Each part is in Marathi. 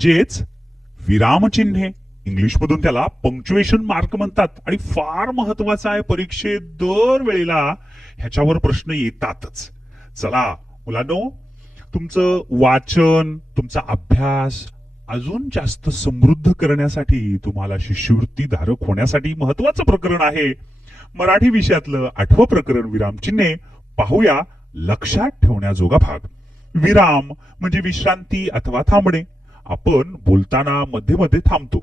म्हणजेच विरामचिन्हे. इंग्लिश मधून त्याला पंक्च्युएशन मार्क म्हणतात आणि फार महत्वाचा आहे. परीक्षेत दर वेळेला ह्याच्यावर प्रश्न येतातच. चला मुलांनो, तुमचं वाचन, तुमचा अभ्यास अजून जास्त समृद्ध करण्यासाठी, तुम्हाला शिष्यवृत्ती धारक होण्यासाठी महत्वाचं प्रकरण आहे मराठी विषयातलं 8वं प्रकरण विरामचिन्हे. पाहूया लक्षात ठेवण्याजोगा भाग. विराम म्हणजे विश्रांती अथवा थांबणे. आपण बोलताना मध्ये मध्ये थांबतो.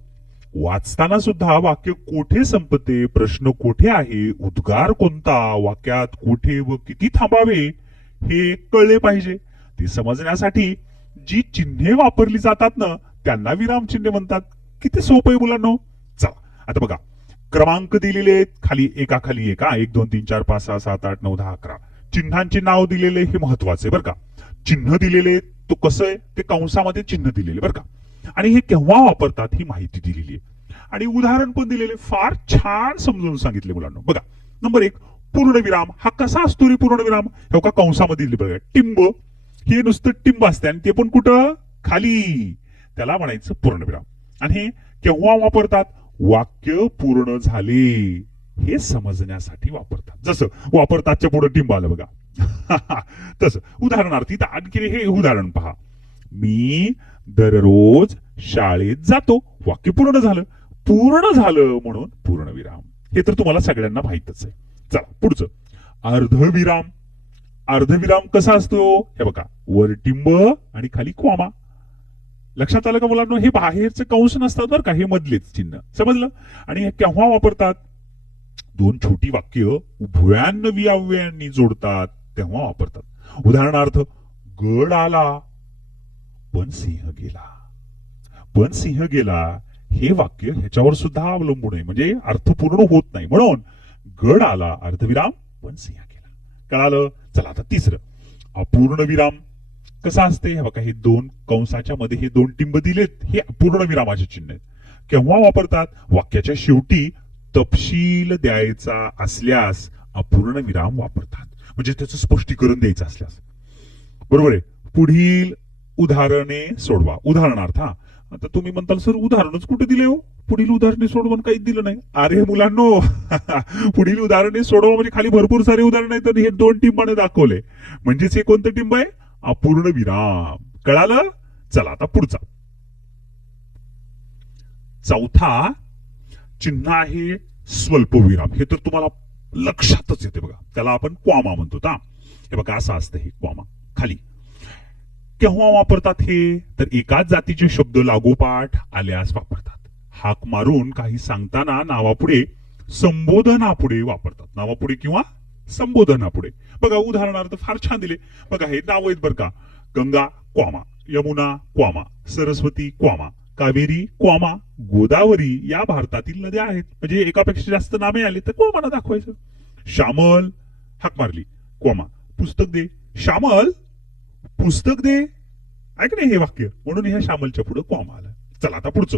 वाचताना सुद्धा वाक्य कोठे संपते, प्रश्न कोठे आहे, उद्गार कोणता, वाक्यात कोठे व किती थांबावे हे कळले पाहिजे. ते समजण्यासाठी जी चिन्हे वापरली जातात ना, त्यांना विरामचिन्हे म्हणतात. किती सोपं आहे मुलांनो. चला आता बघा, क्रमांक दिलेले आहेत खाली एकाखाली एक. 1 2 3 4 5 6 7 8 9 10 11. चिन्हांचे नाव दिलेले हे महत्वाचे बरं का. चिन्ह दिलेले तो कसं आहे, ते कंसामध्ये चिन्ह दिलेले बरं का. आणि हे केव्हा वापरतात ही माहिती दिलेली आहे आणि उदाहरण पण दिलेले. फार छान समजून सांगितले मुलांना. बघा, नंबर 1 पूर्णविराम. हा कसा असतो रे पूर्णविराम? हे का कंसामध्ये दिले बघा. टिंब, हे नुसतं टिंब असते आणि ते पण कुठं? खाली. त्याला म्हणायचं पूर्णविराम. आणि हे केव्हा वापरतात? वाक्य पूर्ण झाले हे समजण्यासाठी वापरतात. जसं वापरतातच्या पुढे टिंब आलं बघा. तसं उदाहरणार्थी आणखी हे उदाहरण पहा. मी दररोज शाळेत जातो. वाक्य पूर्ण झालं. पूर्ण झालं म्हणून पूर्णविराम. हे तर तुम्हाला सगळ्यांना माहितच आहे. चला पुढचं अर्धविराम. अर्धविराम कसा असतो? हे बघा, वर टिंब आणि खाली कॉमा. लक्षात आलं का मुलांना? हे बाहेरचे कंस नसतात बरं का, हे मधलेच चिन्ह. समजलं? आणि हे केव्हा वापरतात? 2 छोटी वाक्य उभव्यान्नवी अव्ययांनी जोडतात तेव्हा वापरतात. उदाहरणार्थ, गड आला पण सिंह गेला. पण सिंह गेला हे वाक्य ह्याच्यावर सुद्धा अवलंबून आहे. म्हणजे अर्थ पूर्ण होत नाही. म्हणून गड आला अर्धविराम पण सिंह गेला. कळालं? चला आता तिसरं अपूर्ण विराम. कसा असते? हे बघा, हे 2 कंसाच्या मध्ये हे 2 टिंब दिलेत, हे पूर्ण विरामाचे चिन्ह आहेत. केव्हा वापरतात? वाक्याच्या शेवटी तपशील द्यायचा असल्यास अपूर्ण विराम वापरतात. म्हणजे त्याचं स्पष्टीकरण द्यायचं असल्यास. बरोबर आहे. पुढील उदाहरणे सोडवा. उदाहरणार्थ, आता तुम्ही म्हणताल सर उदाहरणच कुठे दिले हो? पुढील उदाहरणे सोडवून काहीच दिलं नाही. अरे मुलांनो, पुढील उदाहरणे सोडवा म्हणजे खाली भरपूर सारे उदाहरण आहेत. तर हे 2 टिंबाने दाखवले. म्हणजेच हे कोणतं टिंब आहे? अपूर्ण विराम. कळालं? चला आता पुढचा चौथा चिन्ह आहे स्वल्पविराम. हे तर तुम्हाला लक्षातच येते बघा. त्याला आपण क्वामा म्हणतो. हे बघा, असं असतं हे क्वामा. खाली केव्हा वापरतात हे? तर एकाच जातीचे शब्द लागोपाठ आल्यास वापरतात. हाक मारून काही सांगताना नावापुढे संबोधनापुढे वापरतात. नावापुढे किंवा संबोधनापुढे. बघा उदाहरणार्थ फार छान दिले बघा. हे नाव आहेत बरं का. Ganga comma, Yamuna comma, Saraswati comma, Kaveri comma, Godavari या भारतातील नद्या आहेत. म्हणजे एकापेक्षा जास्त नामे आली तर क्वामाना दाखवायचं. श्यामल, हाक मारली, क्वामा, पुस्तक दे. श्यामल पुस्तक दे. ऐक नाही हे वाक्य, म्हणून ह्या श्यामलच्या पुढे क्वामा आलं. चला आता पुढचं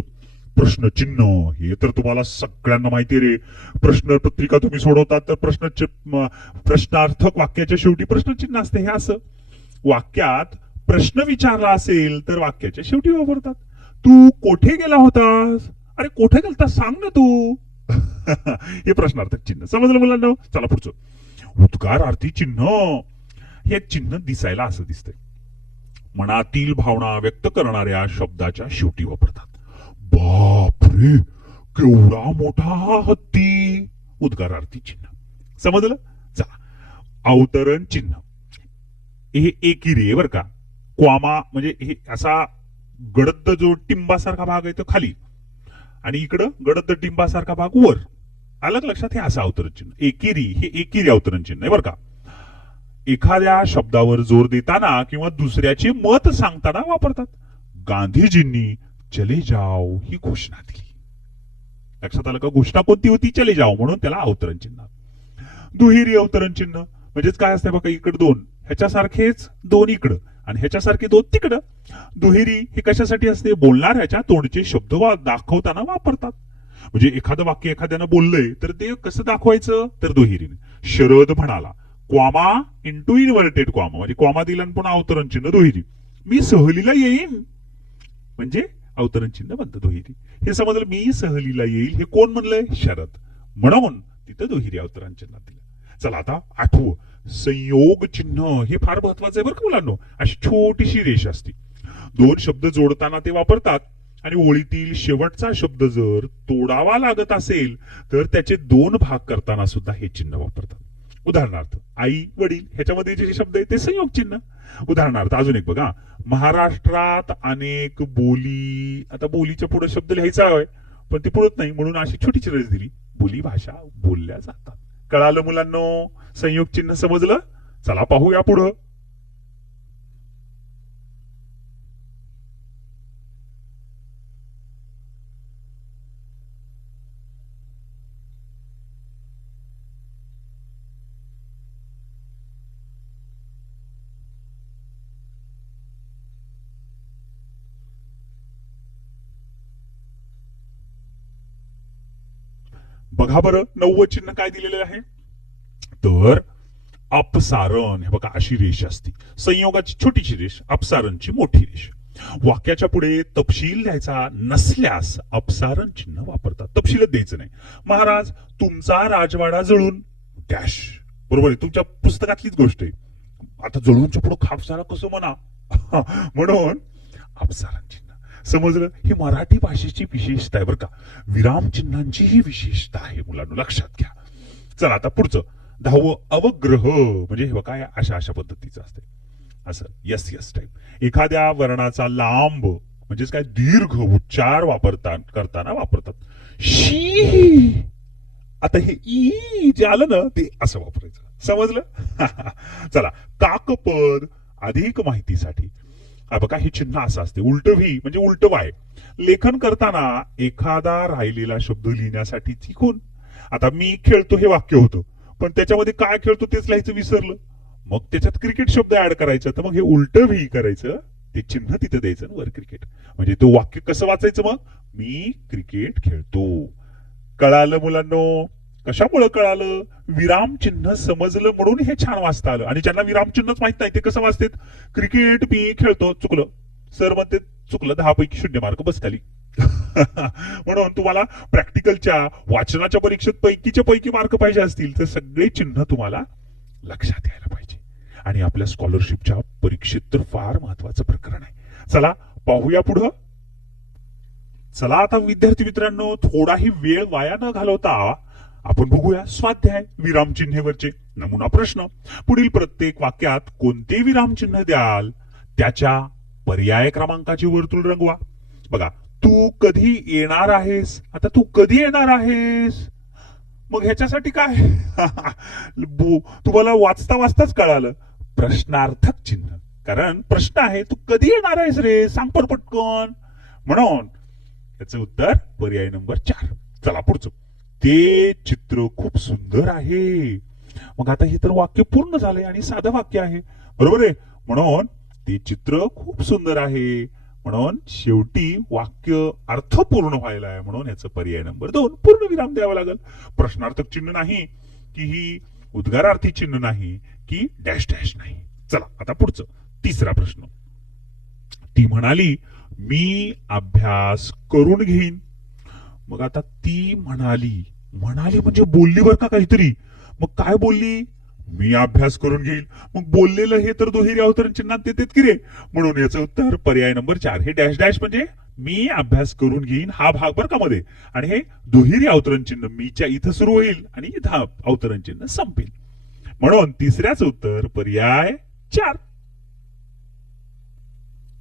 प्रश्नचिन्ह. हे तर तुम्हाला सगळ्यांना माहिती रे. प्रश्न पत्रिका तुम्ही सोडवतात तर प्रश्नार्थक वाक्याच्या शेवटी प्रश्नचिन्ह असते. हे असं वाक्यात प्रश्न विचारला असेल तर वाक्याच्या शेवटी वापरतात. तू कोठे गेला होतास? अरे कोठे गेलतास सांग ना तू. हे प्रश्नार्थक चिन्ह. समजलं मुलांना? चला पुढचं उद्गारार्थी चिन्ह. हे चिन्ह दिसायला असं दिसतंय. मनातील भावना व्यक्त करणाऱ्या शब्दाच्या शेवटी वापरतात. बापरे, केवढा मोठा हत्ती. उद्गारार्थी चिन्ह. समजलं? चला अवतरण चिन्ह. हे एकेरी आहे बर का. क्वामा म्हणजे हे असा गडद जो टिंबासारखा भाग आहे तो खाली आणि इकडं गडद टिंबासारखा भाग वर. अलग लक्षात? हे असं अवतरण चिन्ह. एकेरी हे एकेरी अवतरण चिन्ह आहे बर का. एखाद्या शब्दावर जोर देताना किंवा दुसऱ्याचे मत सांगताना वापरतात. गांधीजींनी चले जाओ ही घोषणा दिली. लक्षात आलं का? घोषणा कोणती होती? चले जाओ. म्हणून त्याला अवतरण चिन्ह. दुहेरी अवतरण चिन्ह म्हणजेच काय असते बघा. इकडे 2, ह्याच्यासारखेच 2 इकडं आणि ह्याच्यासारखे 2 तिकडं. दुहेरी हे कशासाठी असते? बोलणाऱ्याच्या तोंडचे शब्द दाखवताना वापरतात. म्हणजे एखादं वाक्य एखाद्यानं बोललंय तर ते कसं दाखवायचं? तर दुहेरीने. शरद म्हणाला, क्वामा इंटू इन्व्हर्टेड क्वामा. म्हणजे क्वामा दिला पण अवतरण चिन्ह दुहेरी. मी सहलीला येईन म्हणजे अवतरण चिन्ह बंद दुहेरी. हे समजलं. मी सहलीला येईल हे कोण म्हणलंय? शरद. म्हणून तिथं दुहेरी अवतरण चिन्ह दिलं. चला आता आठवं, संयोग चिन्ह हे फार महत्वाचं आहे बरं का मुलांनो. अशी छोटीशी रेष असते, दोन शब्द जोडताना ते वापरतात आणि ओळीतील शेवटचा शब्द जर तोडावा लागत असेल तर त्याचे दोन भाग करताना सुद्धा हे चिन्ह वापरतात. उदाहरणार्थ आई वडील ह्याच्यामध्ये जे शब्द आहे ते संयोग चिन्ह. उदाहरणार्थ अजून एक बघा, महाराष्ट्रात अनेक बोली. आता बोलीच्या पुढे शब्द लिहायचा आहे पण ते पुढत नाही म्हणून अशी छोटीशी रेष दिली. बोली भाषा बोलल्या जातात. कळालं मुलांनो? संयोग चिन्ह समजलं? चला पाहूया पुढं. बघा बरं, 9वं चिन्ह काय दिलेलं आहे तर अपसारण. हे बघा अशी रेष असते, संयोगाची छोटीशी रेष, अपसारणची मोठी रेष. वाक्याच्या पुढे तपशील द्यायचा नसल्यास अपसारण चिन्ह वापरतात. तपशीलच द्यायचं नाही. महाराज तुमचा राजवाडा जळून डॅश. बरोबर आहे, तुमच्या पुस्तकातलीच गोष्ट आहे. आता जळूनच्या पुढे खापसारा कसं म्हणा म्हणून अपसारण चिन्ह. समजलं? ही मराठी भाषेची विशेषता आहे बरं का. विराम चिन्हांची ही विशेषता आहे मुलांना, लक्षात घ्या. चला आता पुढचं 10वं, अवग्रह. म्हणजे हे बघा अशा अशा पद्धतीचं असते, असं यस यस टाईप. एखाद्या वर्णाचा लांब म्हणजेच काय दीर्घ उच्चार करताना वापरतात. शी. आता हे ई जे आलं ना ते असं वापरायचं. समजलं? चला, काकपद अधिक माहितीसाठी बघा हे चिन्ह असं असते. उलट व्ही म्हणजे उलट वाय. लेखन करताना एखादा राहिलेला शब्द लिहिण्यासाठी चिकून. आता मी खेळतो हे वाक्य होतं पण त्याच्यामध्ये काय खेळतो तेच लिहायचं विसरलं, मग त्याच्यात क्रिकेट शब्द ऍड करायचा. तर मग हे उलट व्ही करायचं, ते चिन्ह तिथं द्यायचं वर क्रिकेट. म्हणजे तो वाक्य कसं वाचायचं मग? मी क्रिकेट खेळतो. कळालं मुलांनो? कशामुळे कळालं? विराम चिन्ह समजलं म्हणून हे छान वाचता आलं. आणि ज्यांना विराम चिन्हच माहित नाही ते कसं वाचतात? क्रिकेट मी खेळतो, चुकलं सर म्हणते, चुकलं, 10 पैकी 0 मार्क बस खाली. म्हणून तुम्हाला प्रॅक्टिकलच्या वाचनाच्या परीक्षेत पैकीच्या पैकी मार्क पाहिजे असतील तर सगळे चिन्ह तुम्हाला लक्षात यायला पाहिजे. आणि आपल्या स्कॉलरशिपच्या परीक्षेत तर फार महत्वाचं प्रकरण आहे. चला पाहूया पुढं. चला आता विद्यार्थी मित्रांनो, थोडाही वेळ वाया न घालवता आपण बघूया स्वाध्याय विरामचिन्हेवरचे नमुना प्रश्न. पुढील प्रत्येक वाक्यात कोणते विरामचिन्ह द्याल त्याच्या पर्याय क्रमांकाची वर्तुळ रंगवा. बघा, तू कधी येणार आहेस. आता तू कधी येणार आहेस मग ह्याच्यासाठी काय तुम्हाला वाचता वाचताच कळालं, प्रश्नार्थक चिन्ह. कारण प्रश्न आहे, तू कधी येणार आहेस रे, सांग पटकन. म्हणून याचं उत्तर पर्याय नंबर 4. चला पुढचं. ते चित्र खूप सुंदर आहे. मग आता हे तर वाक्य पूर्ण झालंय आणि साधं वाक्य आहे, बरोबर आहे. म्हणून ते चित्र खूप सुंदर आहे. म्हणून शेवटी वाक्य अर्थपूर्ण व्हायला आहे म्हणून याचं पर्याय नंबर 2 पूर्ण विराम द्यावा लागेल. प्रश्नार्थक चिन्ह नाही की ही उद्गारार्थी चिन्ह नाही की डॅश डॅश नाही. चला आता पुढचं 3रा प्रश्न. ती म्हणाली मी अभ्यास करून घेईन. मग आता ती म्हणाली म्हणजे बोलली बर का काहीतरी. मग काय बोलली? मी अभ्यास करून घेईल. मग बोललेलं हे तर दुहेरी अवतरण चिन्हात देतात की रे. म्हणून याचं उत्तर पर्याय नंबर 4. हे डॅश डॅश म्हणजे मी अभ्यास करून घेईन हा भाग बर का मध्ये, आणि हे दुहेरी अवतरण चिन्ह मीच्या इथं सुरू होईल आणि इथं अवतरण चिन्ह संपेल. म्हणून 3ऱ्याचं उत्तर पर्याय 4.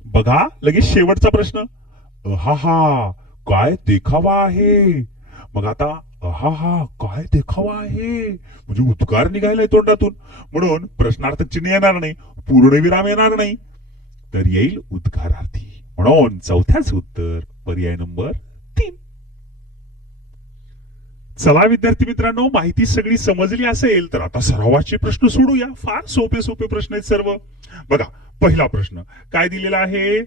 बघा लगेच शेवटचा प्रश्न. अहाहा काय देखावा आहे. मग आता अहाहा काय देखावा आहे म्हणजे उद्गार निघायलाय तोंडातून. म्हणून प्रश्नार्थक चिन्ह येणार नाही, पूर्णविराम येणार नाही, तर येईल उद्गारार्थी. म्हणून 4थ्याचं उत्तर पर्याय नंबर 3. चला विद्यार्थी मित्रांनो, माहिती सगळी समजली असेल तर आता सरावाचे प्रश्न सोडूया. फार सोपे सोपे प्रश्न आहेत सर्व. बघा पहिला प्रश्न काय दिलेला आहे,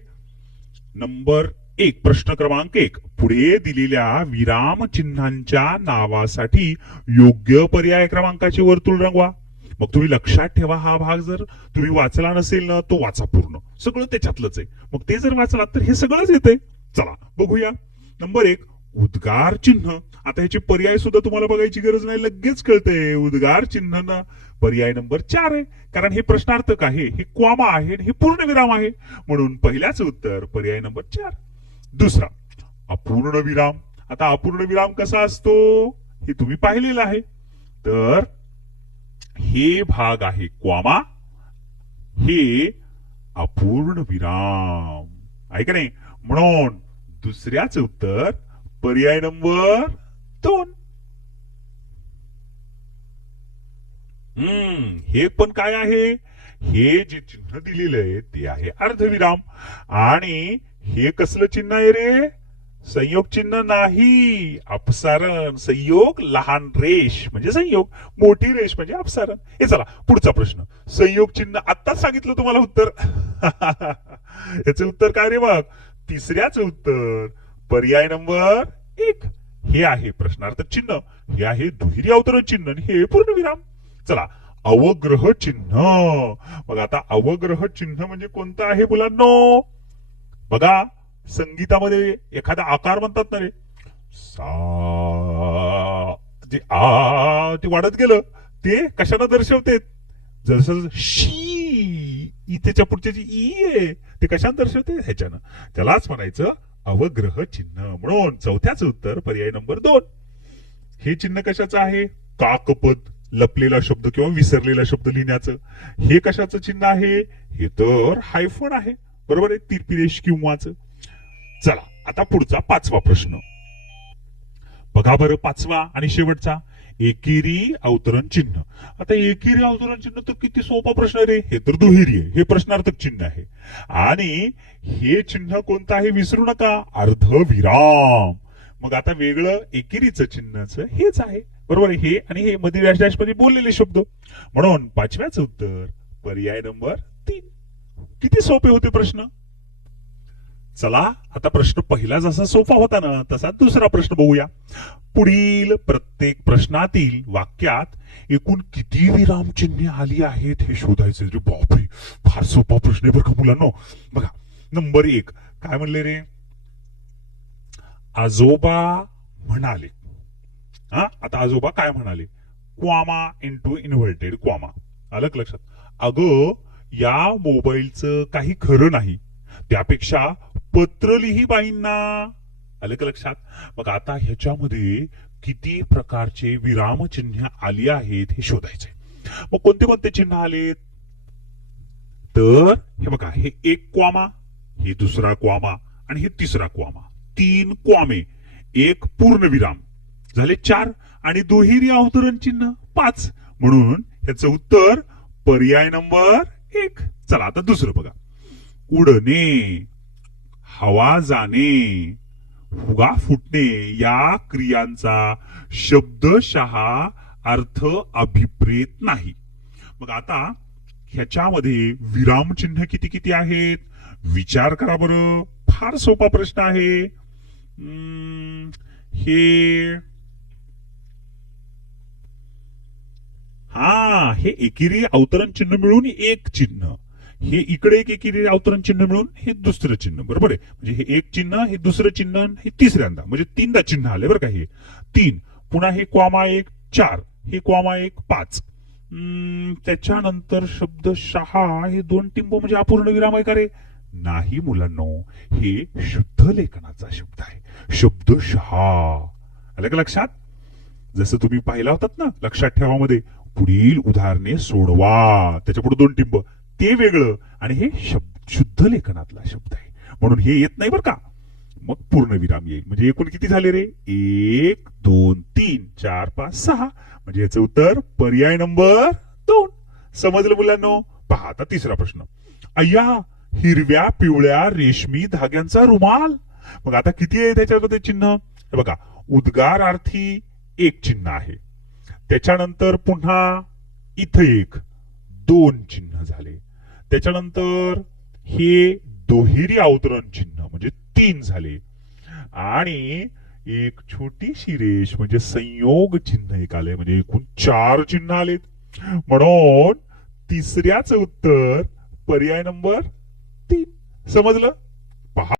नंबर 1 प्रश्न क्रमांक 1. पुढे दिलेल्या विराम चिन्हांच्या नावासाठी योग्य पर्याय क्रमांकाची वर्तुळ रंगवा. मग तुम्ही लक्षात ठेवा, हा भाग जर तुम्ही वाचला नसेल ना तो वाचा पूर्ण, सगळं त्याच्यातलंच आहे. मग ते जर वाचलात तर हे सगळंच येतंय. चला बघूया. नंबर 1 उद्गार चिन्ह. आता ह्याचे पर्याय सुद्धा तुम्हाला बघायची गरज नाही, लगेच कळतंय. उद्गार चिन्ह ना पर्याय नंबर 4 आहे, कारण हे प्रश्नार्थक आहे, हे क्वामा आहे, हे पूर्णविराम आहे, म्हणून पहिल्याच उत्तर पर्याय नंबर 4. दुसरा अपूर्ण विराम. आता अपूर्ण विराम कसा असतो हे तुम्ही पाहिलेलं आहे. तर हे भाग आहे क्वामा, हे अपूर्ण विराम आहे का नाही, म्हणून दुसऱ्याच उत्तर पर्याय नंबर 2. हे पण काय आहे, हे जे चिन्ह दिलेलं आहे ते आहे अर्धविराम. आणि हे कसलं चिन्ह आहे रे, संयोग चिन्ह नाही, अपसारण. संयोग लहान रेष म्हणजे संयोग, मोठी रेष म्हणजे अपसारण. हे चला पुढचा प्रश्न. संयोग चिन्ह आत्ताच सांगितलं तुम्हाला उत्तर. याचं उत्तर काय रे बघ, तिसऱ्याच उत्तर पर्याय नंबर 1. हे आहे प्रश्नार्थक चिन्ह, हे आहे दुहेरी अवतरण चिन्ह, हे पूर्णविराम. चला अवग्रह चिन्ह. मग आता अवग्रह चिन्ह म्हणजे कोणतं आहे मुलांनो, बघा संगीतामध्ये एखादा आकार म्हणतात ना रे, सा जे आ ते वाढत गेलं ते कशाला दर्शवते, जसं शी इथेच्या पुढचे जी ई आहे ते कशाने दर्शवते, ह्याच्यानं. त्यालाच म्हणायचं अवग्रह चिन्ह. म्हणून चौथ्याचं उत्तर पर्याय नंबर 2. हे चिन्ह कशाचं आहे, काकपद, लपलेला शब्द किंवा विसरलेला शब्द लिहिण्याचं. हे कशाचं चिन्ह आहे, हे तर हायफन आहे, बरोबर आहे, तिरपिरेश किंवाच. चला आता पुढचा 5वा प्रश्न बघा बरं. 5वा आणि शेवटचा एकेरी अवतरण चिन्ह. आता एकेरी अवतरण चिन्ह तर किती सोपा प्रश्न रे, हे तर दुहेरी आहे, हे प्रश्नार्थक चिन्ह आहे. आणि हे चिन्ह कोणतं आहे विसरू नका, अर्धविराम. मग आता वेगळं एकेरीचं चिन्हाचं हेच आहे, बरोबर आहे, हे आणि हे मध्ये डॅश डॅश मध्ये बोललेले शब्द. म्हणून 5व्याचं उत्तर पर्याय नंबर 3. किती सोपे होते प्रश्न. चला आता प्रश्न पहिला जसा सोपा होता ना तसा दुसरा प्रश्न बघूया. पुढील प्रत्येक प्रश्नातील वाक्यात एकूण किती विराम चिन्हे आली आहेत हे शोधायचे. रे बापरे, फार सोपा प्रश्न आहे बरं का मुलांनो. बघा नंबर 1 काय म्हणले रे, आजोबा म्हणाले. आता आजोबा काय म्हणाले, क्वामा इंटू इन्व्हर्टेड क्वामा. आलं का लक्षात. अगं या मोबाईलचं काही खरं नाही, त्यापेक्षा पत्र लिही बाईंना. आलं का लक्षात. मग आता ह्याच्यामध्ये किती प्रकारचे विरामचिन्ह आली आहेत हे शोधायचे. मग कोणते कोणते चिन्ह आलेत, तर हे बघा, हे एक क्वामा, हे दुसरा क्वामा आणि हे तिसरा क्वामा. 3 क्वामे, एक पूर्णविराम झाले 4 आणि दुहेरी अवतरण चिन्ह 5. म्हणून ह्याचं उत्तर पर्याय नंबर 1. चला आता दुसरं बघा. उडणे, हवा जाणे, फुगा फुटणे या क्रियांचा शब्दशः अर्थ अभिप्रेत नाही. मग आता ह्याच्यामध्ये विरामचिन्ह किती किती आहेत विचार करा बरं. फार सोपा प्रश्न आहे. हे एकेरी अवतरण चिन्ह मिळून एक चिन्ह, हे इकडे एक एकेरी अवतरण चिन्ह मिळून हे दुसरं चिन्ह, बरोबर आहे. म्हणजे हे एक चिन्ह, हे दुसरं चिन्ह, हे तिसऱ्यांदा, म्हणजे 3दा चिन्ह आले बरं का. हे 3 पुन्हा हे क्वामा 1 4, हे क्वामा 1 5. त्याच्यानंतर शब्दशः हे 2 टिंब म्हणजे अपूर्ण विराम आहे का रे. नाही मुलांनो, हे शुद्ध लेखनाचा शब्द आहे, शब्दशः. आलं का लक्षात. जसं तुम्ही पाहिला होतात ना लक्षात ठेवा मध्ये, पुढील उदाहरणे सोडवा, त्याच्या पुढे 2 टिंब, ते वेगळं आणि हे शुद्ध लेखनातला शब्द आहे, म्हणून हे येत नाही बरं का. मग पूर्ण विराम येईल. म्हणजे एकूण किती झाले रे, 1 2 3 4 5 6. म्हणजे याचं उत्तर पर्याय नंबर 2. समजलं मुलांनो. पहा आता तिसरा प्रश्न. अय्या हिरव्या पिवळ्या रेशमी धाग्यांचा रुमाल. मग आता किती आहे त्याच्यामध्ये चिन्ह. हे बघा, उद्गारार्थी एक चिन्ह आहे, त्याच्यानंतर पुन्हा इथे एक 2 चिन्ह झाले, त्याच्यानंतर हे दुहेरी अवतरण चिन्ह म्हणजे 3 झाले, आणि एक छोटीशी रेष म्हणजे संयोग चिन्ह एक आले, म्हणजे एकूण 4 चिन्ह आलेत. म्हणून तिसऱ्याच उत्तर पर्याय नंबर 3. समजलं.